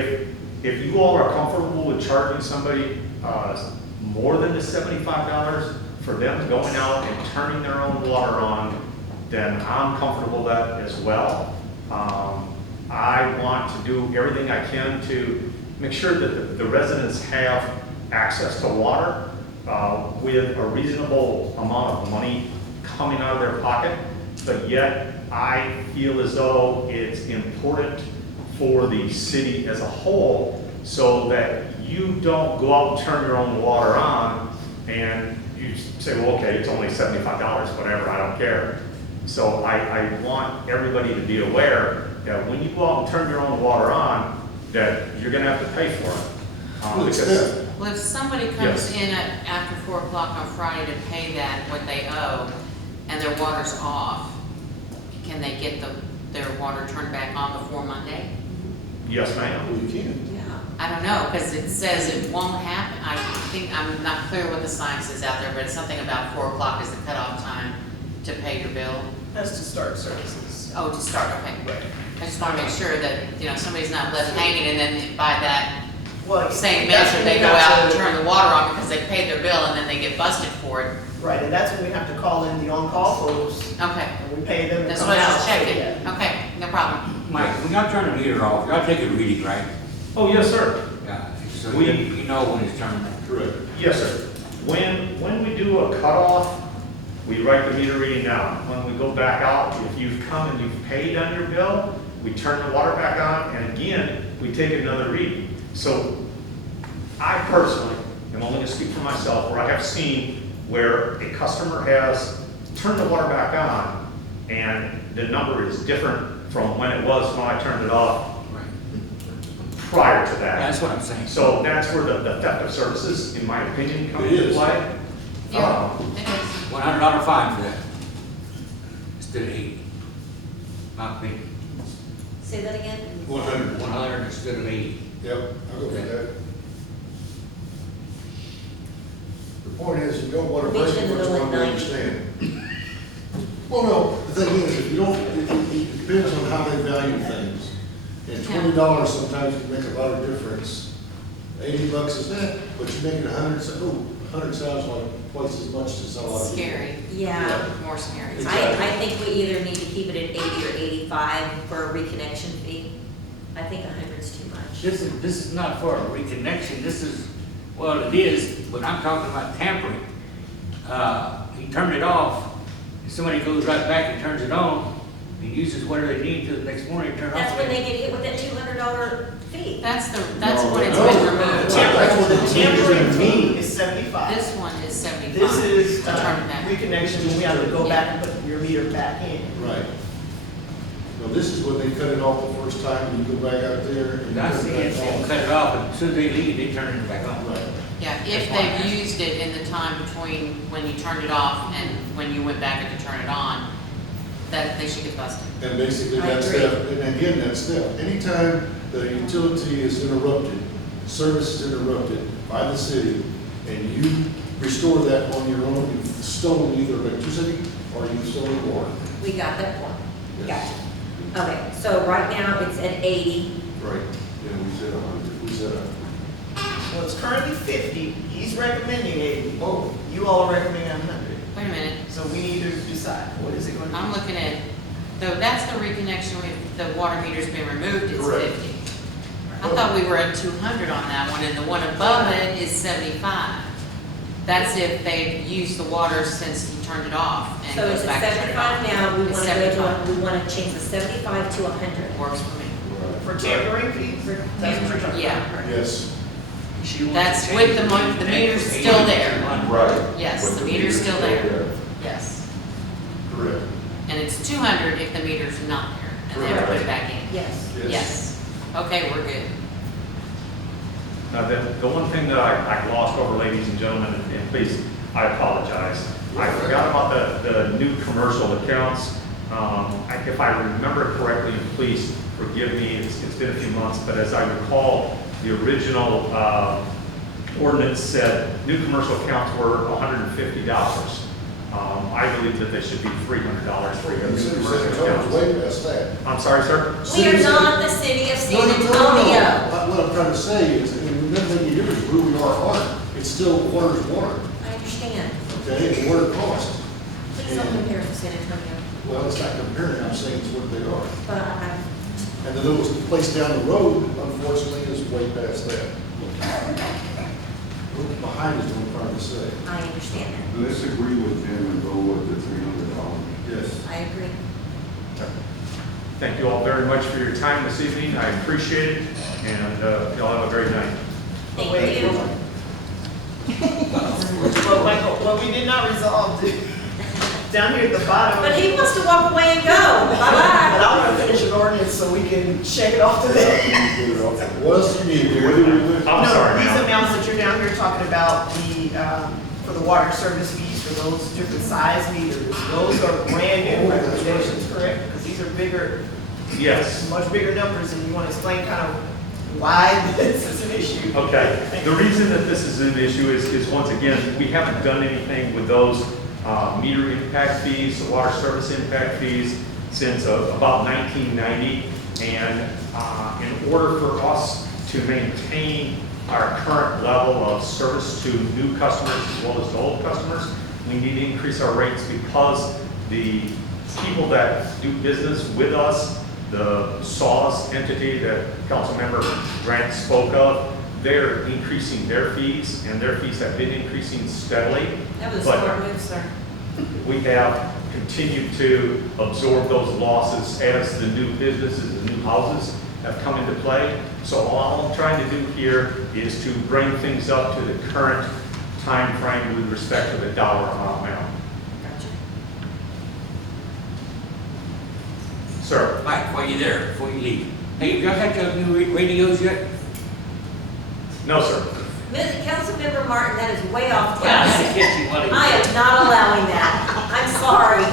if you all are comfortable with charging somebody, more than the $75 for them going out and turning their own water on, then I'm comfortable with that as well. I want to do everything I can to make sure that the residents have access to water with a reasonable amount of money coming out of their pocket, but yet I feel as though it's important for the city as a whole so that you don't go out and turn your own water on and you say, well, okay, it's only $75, whatever, I don't care. So I want everybody to be aware that when you go out and turn your own water on, that you're gonna have to pay for it. Because Well, if somebody comes Yes. in after 4 o'clock on Friday to pay that, what they owe, and their water's off, can they get their water turned back on before Monday? yes, ma'am. Well, you can. Yeah. I don't know, because it says it won't happen. I think, I'm not clear what the science is out there, but it's something about 4 o'clock is the cutoff time to pay your bill. That's to start services. Oh, to start, okay. Right. I just want to make sure that, somebody's not left hanging and then by that Well, same that's measure, when they we go have out and to- turn the water on because they paid their bill and then they get busted for it. Right, and that's when we have to call in the on-call folks, Okay, and we pay them to that's come what I out. was So, checking. yeah. Okay, no problem. Mike, when y'all turn the meter off, y'all take a reading, right? Oh, yes, sir. Yeah, so We- you know when it's turned. Correct. Yes, sir. When we do a cutoff, we write the meter reading down. When we go back out, if you've come and you've paid on your bill, we turn the water back on, and again, we take another reading. So I personally, am only gonna speak for myself, where I have seen where a customer has turned the water back on, and the number is different from when it was when I turned it off Right. prior to that. That's what I'm saying. So that's where the theft of services, in my opinion, comes It into is. play. Yeah, it is. $100 fine for that. Instead of 80. My opinion. Say that again? 100. 100 instead of 80. Yep, I'll go with that. The point is, you don't want to break Beach in the what you middle want at to 90. understand. Well, no, the thing is, if you don't, it depends on how they value things. And $20 sometimes can make a lot of difference. $80 is that, but you make it 100, so, oh, 100 sounds like twice as much as a lot of people. Scary, Yeah. more scary. I think we either need to keep it at 80 or 85 for a reconnection fee. I think 100's too much. This is not for a reconnection, this is, well, it is, but I'm talking about tampering. He turned it off, and somebody goes right back and turns it on, and uses whatever they need to the next morning, turn it off. That's when they again. get hit with that $200 fee. That's No, when it's no. been removed. That's what The the tampering fee fee is 75. This one is 75. This is To turn it back. reconnection, when we have to go back and put your meter back in. Right. No, this is when they cut it off the first time, and you go back out there and. And I see it, they'll cut it off, and as soon as they leave, they turn it back on. Right. Yeah, if That's they've used it in the time between when you turned it off and when you went back to turn it on, that they should get busted. And basically, I that's agree. theft, and again, that's theft. Anytime the utility is interrupted, service is interrupted by the city, and you restore that on your own, you've stolen either electricity or you've stolen water. We got that one. Yes. Gotcha. Okay, so right now it's at 80. Right. Yeah, we said 100, we said 100. Well, it's currently 50, he's recommending 80. Oh, you all are recommending 100. Wait a minute, So we need to decide, what is it going to be? I'm looking at, though, that's the reconnection with the water meter's been removed, it's Correct. 50. I thought we were at 200 on that one, and the one above it is 75. That's if they've used the water since you turned it off and So goes it's back at to turn it off. 75 now, we It's want to go 75. to, we want to change the 75 to 100. Works for me. For tampering fees? That's what you're talking Yeah. about, right? Yes. She wants That's to with change the mon- the meter's from 80 still to there. 100. Right. Yes, the meter's still there. Yes. Correct. And it's 200 if the meter's not there, and then we put it back in. Yes. Yes. Okay, we're good. Now, the one thing that I glossed over, ladies and gentlemen, and please, I apologize. I forgot about the new commercial accounts. If I remember correctly, and please forgive me, it's been a few months, but as I recall, the original ordinance said new commercial accounts were $150. I believe that they should be $300 for your The new city commercial said it's accounts. way past that. I'm sorry, sir? We are not the city of San Antonio. trying to say is, and the thing you do is who we are on, it's still water's water, I understand. okay, and water cost. Please don't compare to San Antonio. Well, it's not comparing, I'm saying it's what they are. But I, And the little place down the road, unfortunately, is way past that. Behind is what I'm trying to say. I understand that. Let's agree with him and go with the $300. Yes. I agree. Thank you all very much for your time this evening. I appreciate it, and y'all have a great night. Thank Wait. you. But Michael, what we did not resolve, down here at the bottom. But he wants to walk away and go. But Bye-bye. I want to finish an ordinance so we can check it off today. What else you need What did here? we do? I'm sorry, These ma'am. amounts that you're down here talking about, for the water service fees for those different size meters, those are brand new recommendations, correct? Because these are bigger, Yes. much bigger numbers, and you want to explain kind of why this is an issue. Okay, the reason that this is an issue is once again, we haven't done anything with those meter impact fees, water service impact fees, since about 1990. And in order for us to maintain our current level of service to new customers as well as to old customers, we need to increase our rates because the people that do business with us, the SAWS entity that Councilmember Grant spoke of, they're increasing their fees, and their fees have been increasing steadily. That was a But smart move, sir. we have continued to absorb those losses as the new businesses and new houses have come into play. So all I'm trying to do here is to bring things up to the current time frame with respect to the dollar amount. Gotcha. Sir? Mike, while you're there, before you leave, hey, you guys had those new radios yet? No, sir. Councilmember Martin, that is way off Yeah, I task. had to catch you while he was I there. am not allowing that. I'm sorry.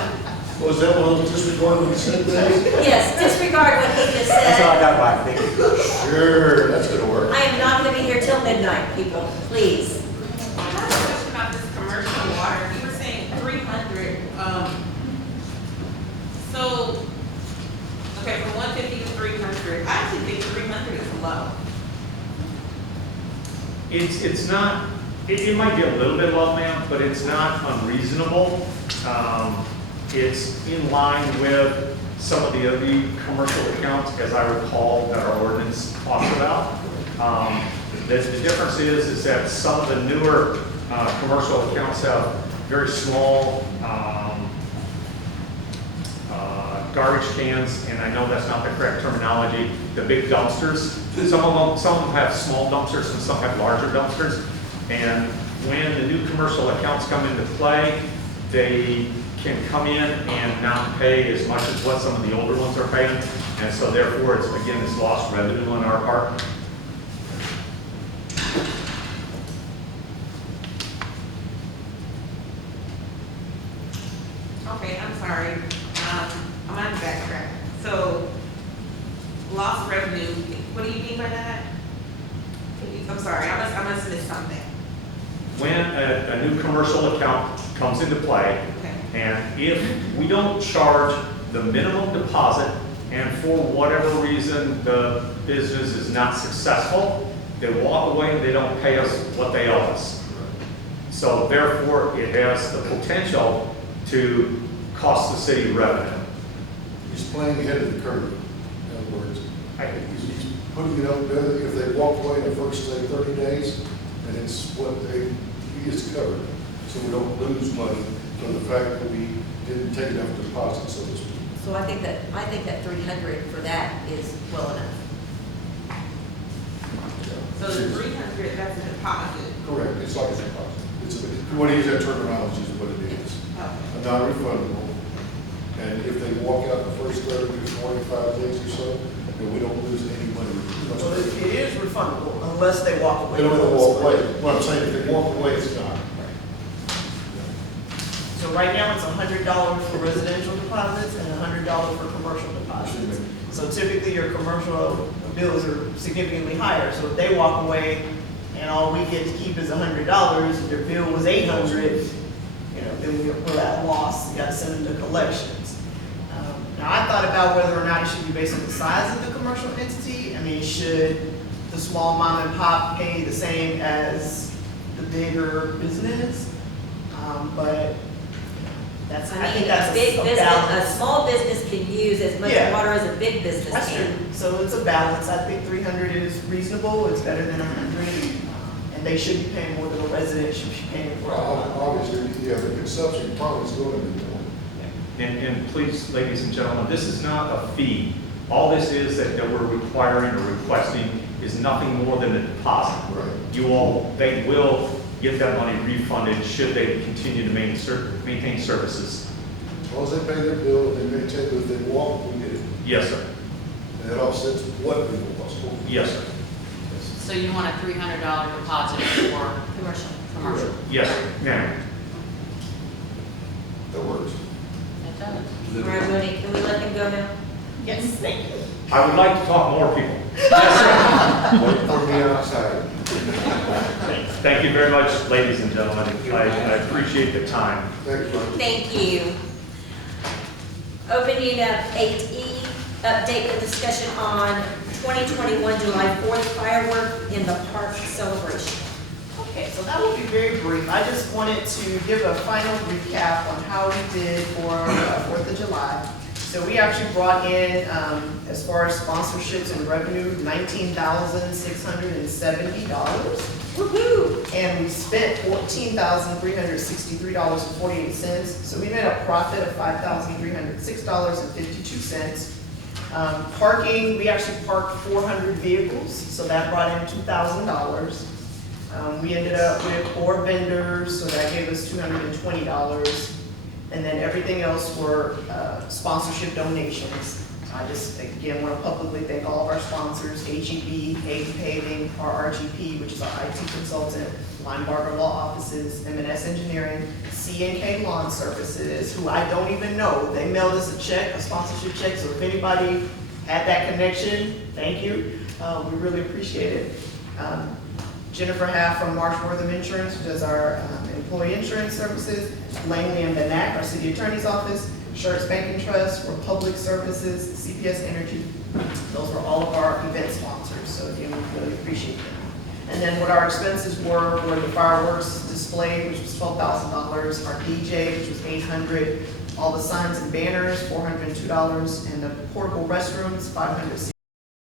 Was that one of those disregard what you said there? Yes, disregard what he just That's all I said. got, Mike, thank you. Sure, that's gonna work. I am not gonna be here till midnight, people, please. I have a question about this commercial water. You were saying 300, so, okay, from 150 to 300, I actually think 300 is low. It's not, it might be a little bit low, ma'am, but it's not unreasonable. It's in line with some of the other commercial accounts, as I recall, that our ordinance talks about. The difference is that some of the newer commercial accounts have very small garbage cans, and I know that's not the correct terminology, the big dumpsters. Some of them have small dumpsters and some have larger dumpsters. And when the new commercial accounts come into play, they can come in and not pay as much as what some of the older ones are paying. And so therefore, it's, again, it's lost revenue on our part. Okay, I'm sorry. I'm on backtrack. So, lost revenue, what do you mean by that? I'm sorry, I must miss something. When a new commercial account comes into play, Okay. and if we don't charge the minimum deposit, and for whatever reason, the business is not successful, they walk away and they don't pay us what they owe us. So therefore, it has the potential to cost the city revenue. He's playing ahead of the curve, in other words. He's putting it up there, if they walk away in the first, say, 30 days, and it's what he is covered. So we don't lose money from the fact that we didn't take enough deposit, so to speak. So I think that 300 for that is well enough. So the 300, that's a deposit. Correct, it's like a deposit. It's a, if you want to use that terminology is what it is. Okay. A non-refundable. And if they walk out the first 30 to 45 days or so, then we don't lose any money. So it is refundable unless they walk away. They don't have to walk away. What I'm saying, if they walk away, it's not. So right now, it's $100 for residential deposits and $100 for commercial deposits. So typically, your commercial bills are significantly higher. So if they walk away and all we get to keep is $100, their bill was $800, then we're at a loss. You got to send them to collections. Now, I thought about whether or not it should be based on the size of the commercial entity. I mean, should the the small mom and pop pay the same as the bigger business. But that's, I think that's big a business, balance. a small business can use as much Yeah. water as a big business That's can. true. So it's a balance. I think 300 is reasonable. It's better than 100. And they should be paying more than a resident should be paying for. Obviously, yeah, the consumption probably is going to be more. And please, ladies and gentlemen, this is not a fee. All this is that we're requiring or requesting is nothing more than a deposit. Right. You all, they will get that money refunded should they continue to maintain services. As long as they pay their bill, they maintain, but if they walk, we get it. Yes, sir. And that offsets what people cost. Yes, sir. So you want a $300 deposit for Commercial. commercial? Yes, ma'am. That works. It does. All right, Mooney, can we let him go now? Yes, thank you. I would like to talk more people. Wait for me outside. Thank you very much, ladies and gentlemen. I appreciate the time. Thank you. Thank you. Opening up 8E, update the discussion on 2021 July 4th firework in the park celebration. Okay, so that will be very brief. I just wanted to give a final recap on how we did for 4th of July. So we actually brought in, as far as sponsorships and revenue, $19,670. Woohoo! And we spent $14,363.48. So we made a profit of $5,306.52. Parking, we actually parked 400 vehicles, so that brought in $2,000. We ended up with 4 vendors, so that gave us $220. And then everything else were sponsorship donations. I just, again, want to publicly thank all of our sponsors, HEB, Hayden Paving, RRGP, which is our IT consultant, Linebarger Law Offices, M&S Engineering, C&K Lawn Services, who I don't even know. They mailed us a check, a sponsorship check, so if anybody had that connection, thank you. We really appreciate it. Jennifer Half from Marsh Wortham Insurance, who does our employee insurance services, Langley and Benak, our city attorney's office, Shirts Banking Trust, Republic Services, CPS Energy. Those were all of our event sponsors, so again, we really appreciate them. And then what our expenses were the fireworks display, which was $12,000, our DJ, which was $800, all the signs and banners, $402, and the portable restrooms, $560.